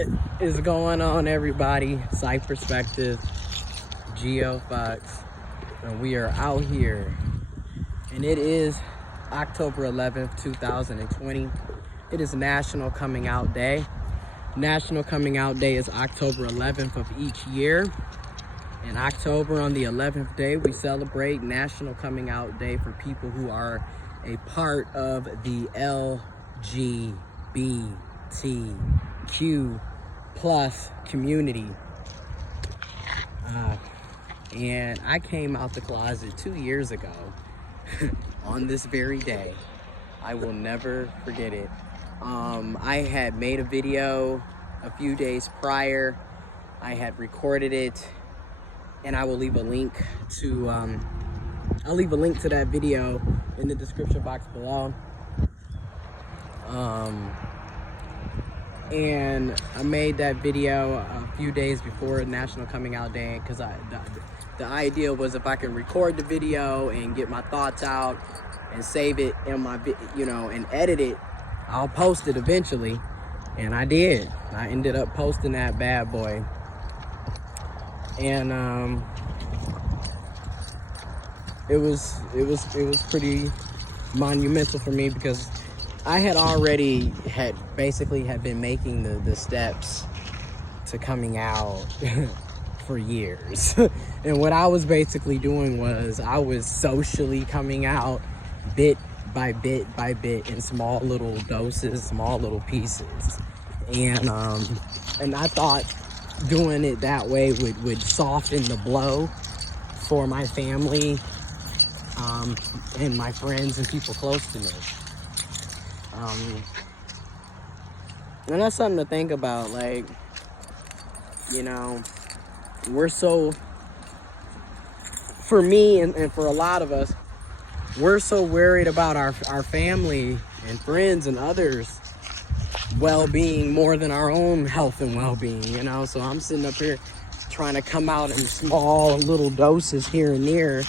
What is going on, everybody? Site Perspective, giofvcks, and we are out here, and it is October 11th, 2020. It is National Coming Out Day. National Coming Out Day is October 11th of each year. In October, on the 11th day, we celebrate National Coming Out Day for people who are a part of the LGBTQ plus community. And I came out the closet 2 years ago on this very day. I will never forget it. I had made a video a few days prior. I had recorded it, and I will leave a link to that video in the description box below. And I made that video a few days before National Coming Out Day because the idea was if I can record the video and get my thoughts out and save it in my, and edit it, I'll post it eventually. And I did. I ended up posting that bad boy. And it was pretty monumental for me because I had basically been making the steps to coming out for years. And what I was basically doing was I was socially coming out bit by bit in small little doses, small little pieces. And I thought doing it that way would soften the blow for my family and my friends and people close to me. And that's something to think about. Like, we're so, for me and for a lot of us, we're so worried about our family and friends and others' well-being more than our own health and well-being, So I'm sitting up here trying to come out in small little doses here and there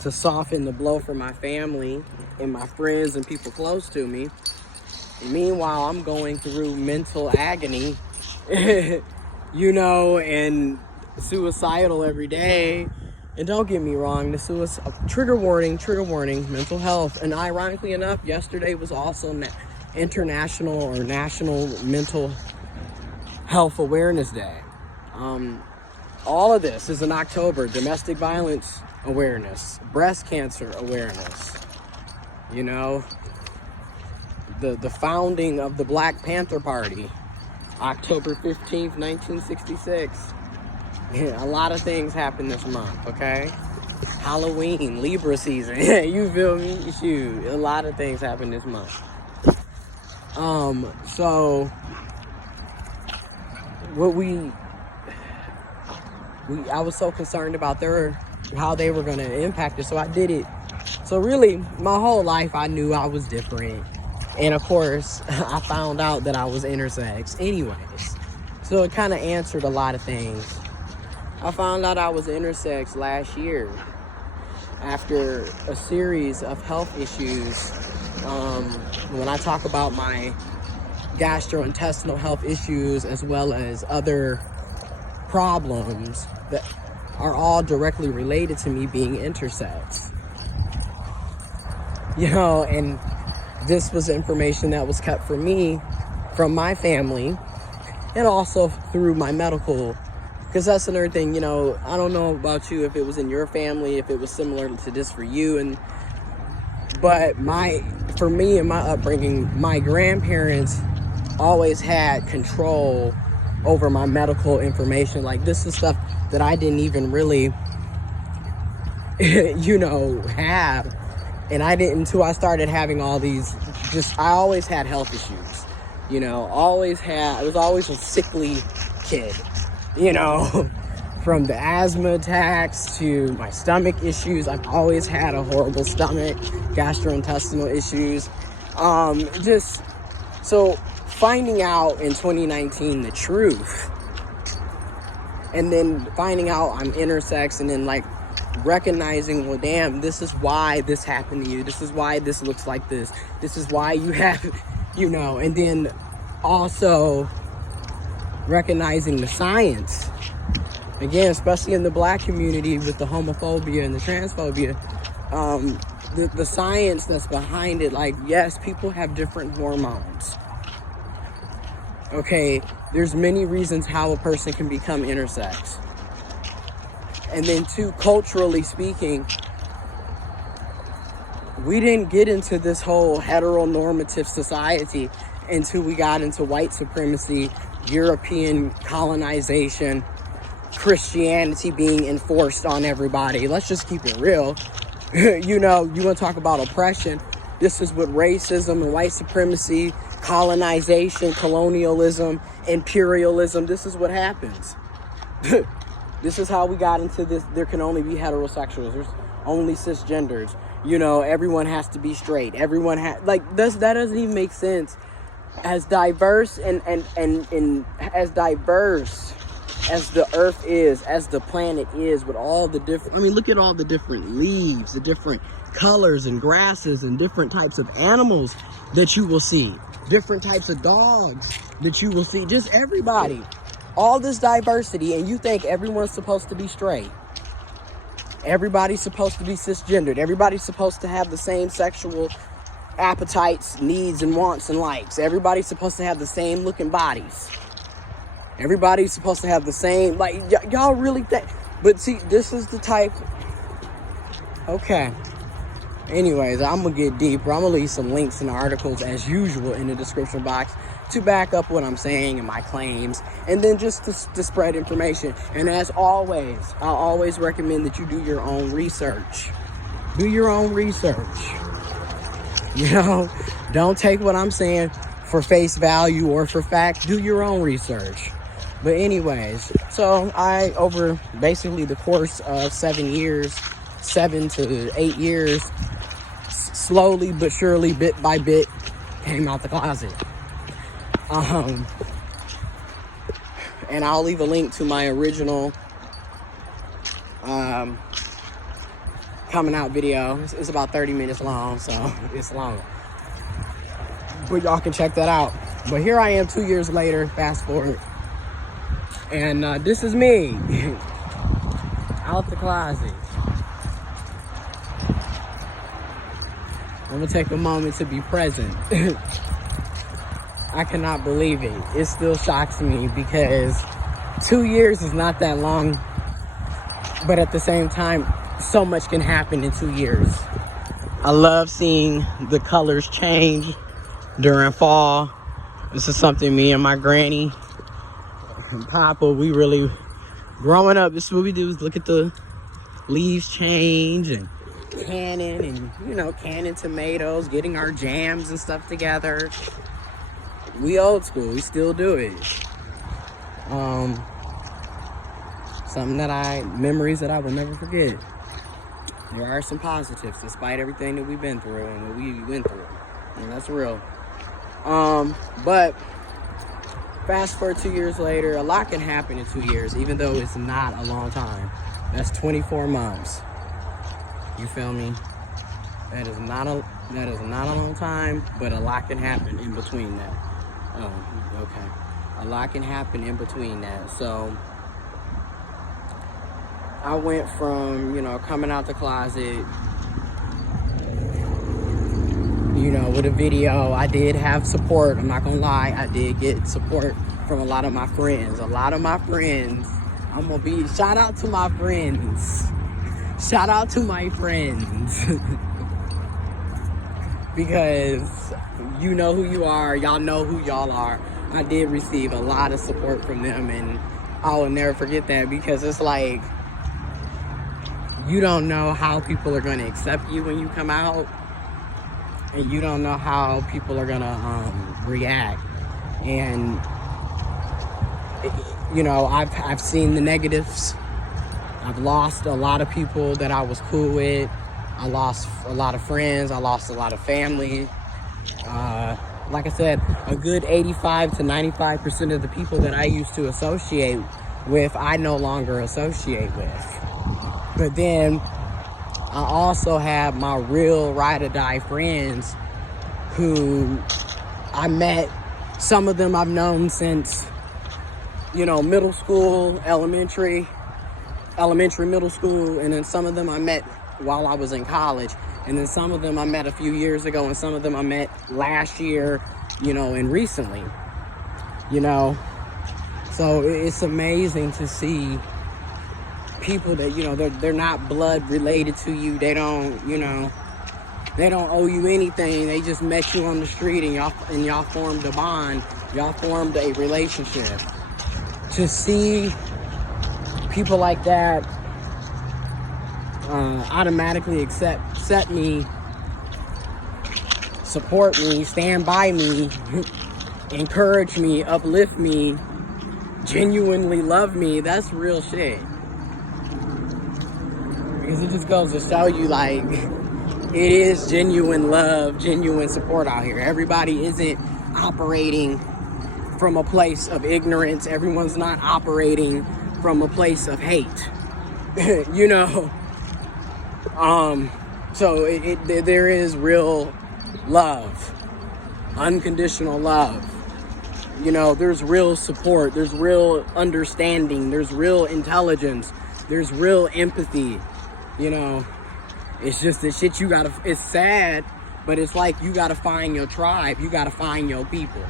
to soften the blow for my family and my friends and people close to me. And meanwhile, I'm going through mental agony, and suicidal every day. And don't get me wrong, trigger warning, mental health. And ironically enough, yesterday was also International or National Mental Health Awareness Day. All of this is in October. Domestic violence awareness, breast cancer awareness. The founding of the Black Panther Party, October 15th, 1966. A lot of things happen this month, okay? Halloween, Libra season, you feel me? Shoot, a lot of things happen this month. So I was so concerned about how they were going to impact it, so I did it. So really, my whole life, I knew I was different. And of course, I found out that I was intersex anyways. So it kind of answered a lot of things. I found out I was intersex last year after a series of health issues. When I talk about my gastrointestinal health issues as well as other problems that are all directly related to me being intersex. And this was information that was kept from me, from my family, and also through my medical, because that's another thing, I don't know about you, if it was in your family, if it was similar to this for you, but for me and my upbringing, my grandparents always had control over my medical information. Like, this is stuff that I didn't even really, have. And I didn't until I started having all these, I always had health issues, I was always a sickly kid, from the asthma attacks to my stomach issues. I've always had a horrible stomach, gastrointestinal issues. So finding out in 2019 the truth, and then finding out I'm intersex, and then recognizing, well, damn, this is why this happened to you. This is why this looks like this. This is why you have, and then also recognizing the science. Again, especially in the black community with the homophobia and the transphobia, the science that's behind it. Like, yes, people have different hormones. Okay, there's many reasons how a person can become intersex. And then two, culturally speaking, we didn't get into this whole heteronormative society until we got into white supremacy, European colonization, Christianity being enforced on everybody. Let's just keep it real. You want to talk about oppression. This is what racism and white supremacy, colonization, colonialism, imperialism, this is what happens. This is how we got into this. There can only be heterosexuals. There's only cisgenders. Everyone has to be straight. Everyone that doesn't even make sense. As diverse and as diverse as the earth is, as the planet is, with all the different, look at all the different leaves, the different colors and grasses and different types of animals that you will see, different types of dogs that you will see, just everybody, all this diversity, and you think everyone's supposed to be straight. Everybody's supposed to be cisgendered. Everybody's supposed to have the same sexual appetites, needs, and wants and likes. Everybody's supposed to have the same looking bodies. Everybody's supposed to have the same, y'all really think, but see, this is the type, okay. Anyways, I'm gonna get deeper. I'm gonna leave some links and articles as usual in the description box to back up what I'm saying and my claims, and then just to spread information. And as always, I always recommend that you do your own research. Do your own research. Don't take what I'm saying for face value or for fact. Do your own research. But anyways, so I, over basically the course of 7 to 8 years, slowly but surely, bit by bit, came out the closet. And I'll leave a link to my original coming out video. It's about 30 minutes long, so it's long. But y'all can check that out. But here I am 2 years later, fast forward. And this is me, out the closet. I'm gonna take a moment to be present. I cannot believe it. It still shocks me because 2 years is not that long, but at the same time, so much can happen in 2 years. I love seeing the colors change during fall. This is something me and my granny and Papa, we really, growing up, this is what we do, is look at the leaves change and canning and, canning tomatoes, getting our jams and stuff together. We old school, we still do it. Memories that I will never forget. There are some positives despite everything that we've been through and what we went through, and that's real. But fast forward 2 years later, a lot can happen in 2 years, even though it's not a long time. That's 24 months. You feel me? That is not a long time, but a lot can happen in between that. Oh, okay. A lot can happen in between that. So I went from, coming out the closet, with a video. I did have support. I'm not gonna lie. I did get support from a lot of my friends. I'm gonna be, shout out to my friends. Shout out to my friends. Because you know who you are. Y'all know who y'all are. I did receive a lot of support from them, and I will never forget that, because it's like, you don't know how people are going to accept you when you come out, and you don't know how people are going to react. And I've seen the negatives. I've lost a lot of people that I was cool with. I lost a lot of friends. I lost a lot of family. Like I said, a good 85 to 95% of the people that I used to associate with, I no longer associate with. But then I also have my real ride or die friends who I met. Some of them I've known since middle school, elementary, middle school, and then some of them I met while I was in college, and then some of them I met a few years ago, and some of them I met last year, and recently, So it's amazing to see people that, they're not blood related to you. They don't, they don't owe you anything. They just met you on the street and y'all formed a bond. Y'all formed a relationship. To see people like that automatically accept me, support me, stand by me, encourage me, uplift me, genuinely love me, that's real shit. Because it just goes to show you, like, it is genuine love, genuine support out here. Everybody isn't operating from a place of ignorance. Everyone's not operating from a place of hate. So there is real love, unconditional love. There's real support, there's real understanding, there's real intelligence, there's real empathy. It's just the shit it's sad, but it's like you gotta find your tribe, you gotta find your people.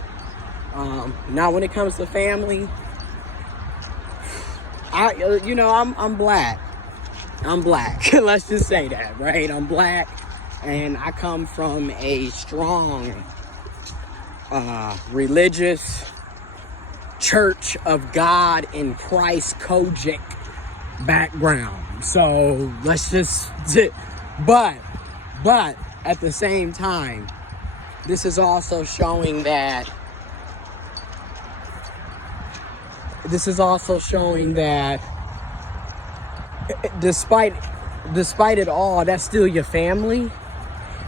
Now when it comes to family, I'm black. Let's just say that, right? I'm black, and I come from a strong religious Church of God in Christ Kojic background. So let's just, but at the same time, this is also showing that despite it all, that's still your family.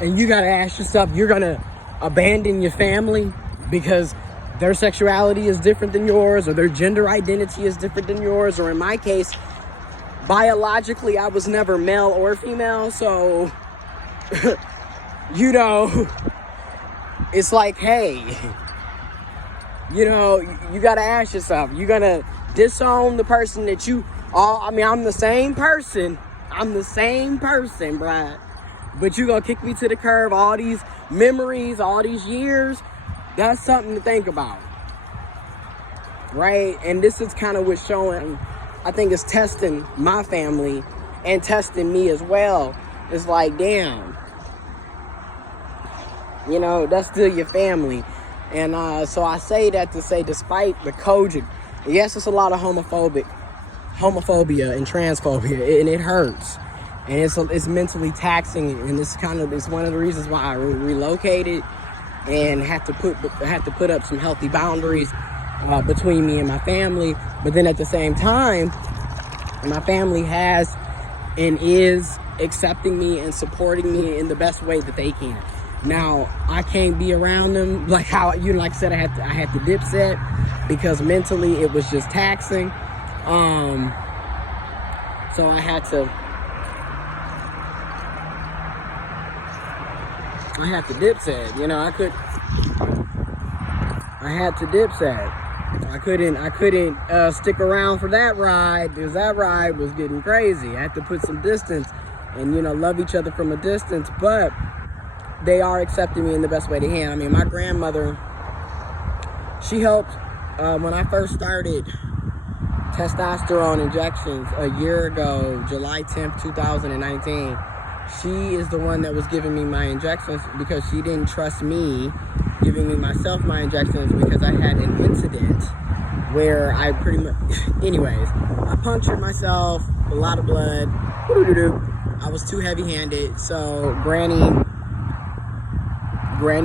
And you gotta ask yourself, you're gonna abandon your family because their sexuality is different than yours, or their gender identity is different than yours, or in my case, biologically, I was never male or female, so, it's like, hey, you gotta ask yourself, you're gonna disown the person that I'm the same person, bruh, but you gonna kick me to the curb, all these memories, all these years. That's something to think about, right? And this is kind of what's showing, I think it's testing my family and testing me as well. It's like, damn, that's still your family. And so I say that to say, despite the Kojic, yes, it's a lot of homophobia and transphobia, and it hurts. And it's mentally taxing, and it's one of the reasons why I relocated and had to put up some healthy boundaries between me and my family. But then at the same time, my family has and is accepting me and supporting me in the best way that they can. Now, I can't be around them like how like I said, I had to dipset because mentally it was just taxing. So I had to dipset, I had to dipset. I couldn't stick around for that ride, because that ride was getting crazy. I had to put some distance and, love each other from a distance, but they are accepting me in the best way they can. I mean, my grandmother, she helped when I first started testosterone injections a year ago, July 10th, 2019. She is the one that was giving me my injections because she didn't trust me giving me myself my injections, because I had an incident where I pretty much, anyways, I punctured myself, a lot of blood, I was too heavy-handed, so Granny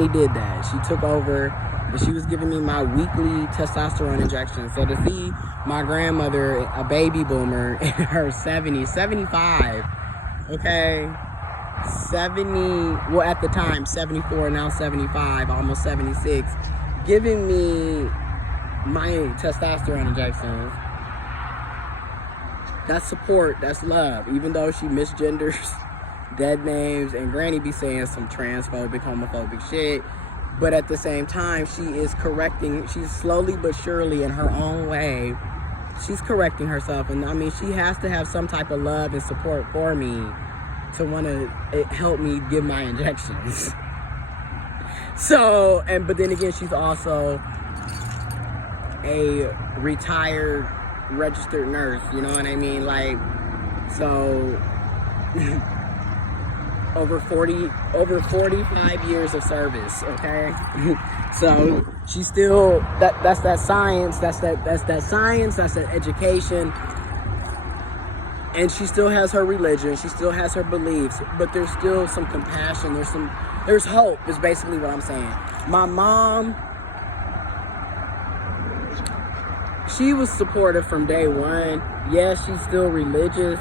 did that. She took over, and she was giving me my weekly testosterone injections. So to see my grandmother, a baby boomer in her 70s, 75, okay, 70, well at the time 74, now 75, almost 76, giving me my testosterone injections. That's support, that's love. Even though she misgenders dead names, and Granny be saying some transphobic, homophobic shit, But at the same time, she's slowly but surely in her own way, she's correcting herself. And I mean, she has to have some type of love and support for me to want to help me give my injections. So, but then again, she's also a retired registered nurse, you know what I mean? Like, so over 45 years of service, okay? So she's still that's that science, that's that education, and she still has her religion, she still has her beliefs, but there's still some compassion, there's hope, is basically what I'm saying. My mom, she was supportive from day one. Yes, she's still religious,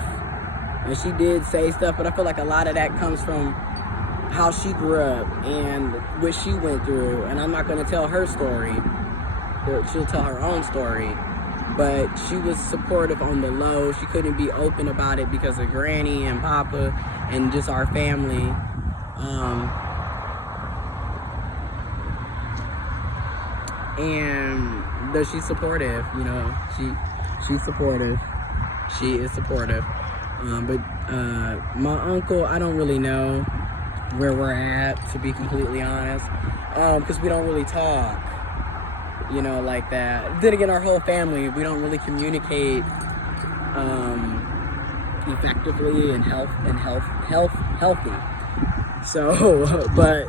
and she did say stuff, but I feel like a lot of that comes from how she grew up and what she went through. And I'm not going to tell her story. She'll tell her own story. But she was supportive on the low. She couldn't be open about it because of Granny and Papa and just our family. But she's supportive, you know. She's supportive. She is supportive. But my uncle, I don't really know where we're at, to be completely honest, because we don't really talk, you know, like that. Then again, our whole family, we don't really communicate effectively and healthy. So, but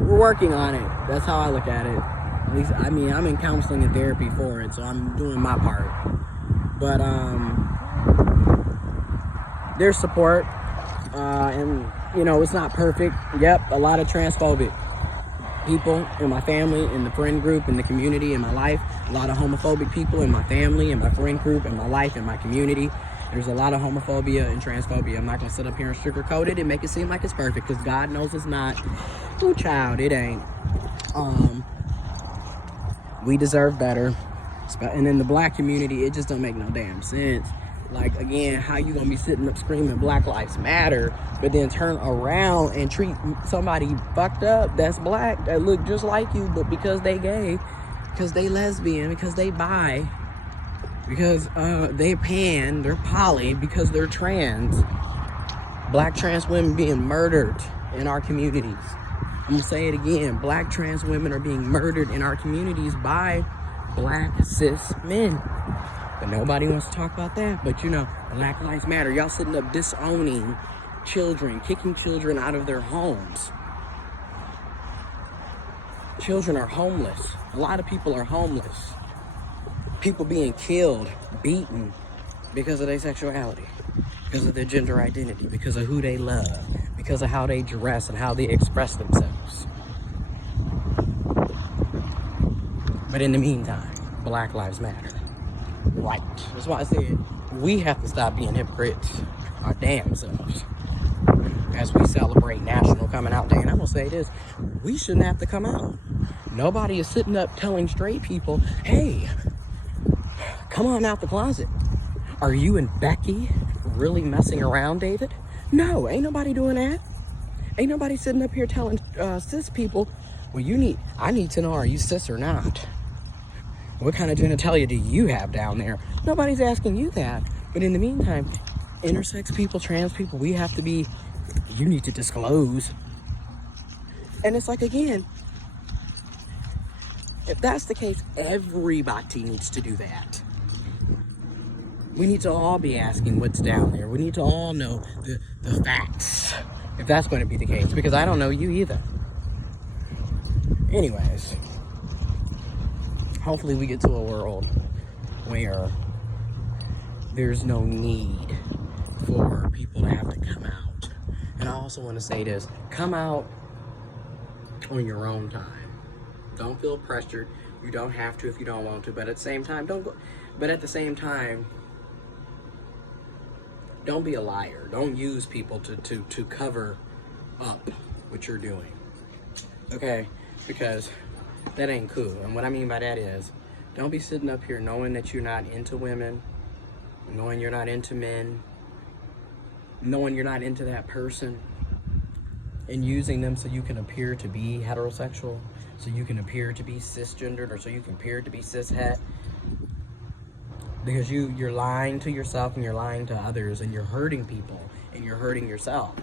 we're working on it. That's how I look at it. At least, I mean, I'm in counseling and therapy for it, so I'm doing my part. But there's support, and you know, it's not perfect. Yep, a lot of transphobic people in my family, in the friend group, in the community, in my life. A lot of homophobic people in my family, in my friend group, in my life, in my community. There's a lot of homophobia and transphobia. I'm not gonna sit up here and sugarcoat it and make it seem like it's perfect, because God knows it's not. Oh, child, it ain't. We deserve better. And in the black community, it just don't make no damn sense. Like, again, how you gonna be sitting up screaming Black Lives Matter, but then turn around and treat somebody fucked up that's black, that look just like you, but because they gay, because they lesbian, because they bi, because they pan, they're poly, because they're trans. Black trans women being murdered in our communities. I'm gonna say it again. Black trans women are being murdered in our communities by black cis men. But nobody wants to talk about that. But you know, Black Lives Matter. Y'all sitting up disowning children, kicking children out of their homes. Children are homeless. A lot of people are homeless. People being killed, beaten because of their sexuality, because of their gender identity, because of who they love, because of how they dress and how they express themselves. But in the meantime, Black Lives Matter. Right. That's why I said we have to stop being hypocrites our damn selves as we celebrate National Coming Out Day. And I'm gonna say this, we shouldn't have to come out. Nobody is sitting up telling straight people, hey, come on out the closet. Are you and Becky really messing around, David? No, ain't nobody doing that. Ain't nobody sitting up here telling cis people, well, I need to know, are you cis or not? What kind of genitalia do you have down there? Nobody's asking you that. But in the meantime, intersex people, trans people, you need to disclose. And it's like, again, if that's the case, everybody needs to do that. We need to all be asking what's down there. We need to all know the facts, if that's going to be the case, because I don't know you either. Anyways, hopefully we get to a world where there's no need for people to have to come out. And I also want to say this, come out on your own time. Don't feel pressured. You don't have to if you don't want to, but at the same time, don't be a liar. Don't use people to cover up what you're doing. Okay? Because that ain't cool. And what I mean by that is, don't be sitting up here knowing that you're not into women, knowing you're not into men, knowing you're not into that person, and using them so you can appear to be heterosexual, so you can appear to be cisgendered, or so you can appear to be cishet, because you're lying to yourself and you're lying to others and you're hurting people and you're hurting yourself.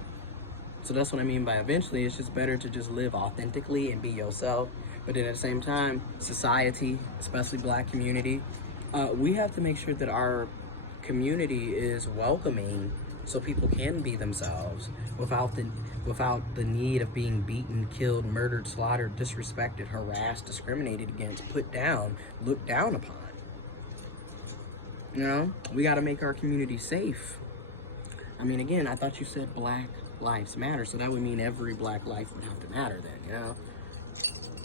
So that's what I mean by eventually it's just better to just live authentically and be yourself. But then at the same time, society, especially Black community, we have to make sure that our community is welcoming so people can be themselves without the need of being beaten, killed, murdered, slaughtered, disrespected, harassed, discriminated against, put down, looked down upon. You know, we got to make our community safe. I mean, again, I thought you said Black lives matter, so that would mean every Black life would have to matter then, you know?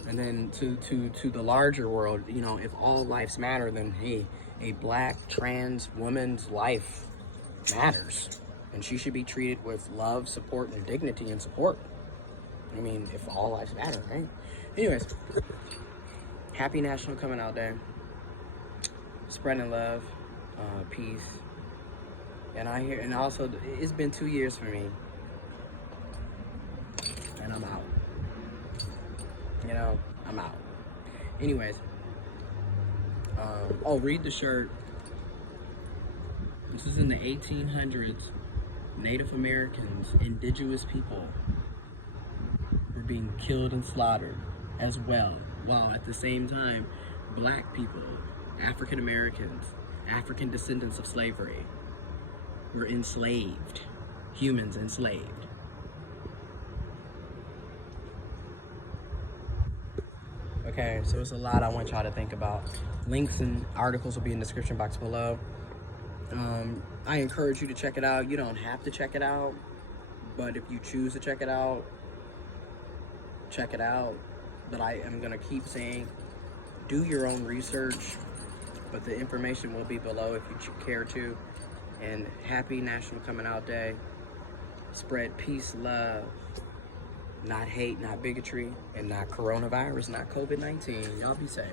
And then to the larger world, you know, if all lives matter, then hey, a Black trans woman's life matters. And she should be treated with love, support, and dignity and support. I mean, if all lives matter, right? Anyways, happy National Coming Out Day. Spreading love, peace. And also, it's been 2 years for me. And I'm out. You know, I'm out. Anyways. Read the shirt. This is in the 1800s. Native Americans, indigenous people were being killed and slaughtered as well, while at the same time, Black people, African Americans, African descendants of slavery, were enslaved, humans enslaved. Okay, so it's a lot I want y'all to think about. Links and articles will be in the description box below. I encourage you to check it out. You don't have to check it out, but if you choose to check it out, check it out. But I am gonna keep saying, do your own research, but the information will be below if you care to. And happy National Coming Out Day. Spread peace, love, not hate, not bigotry, and not coronavirus, not COVID-19. Y'all be safe.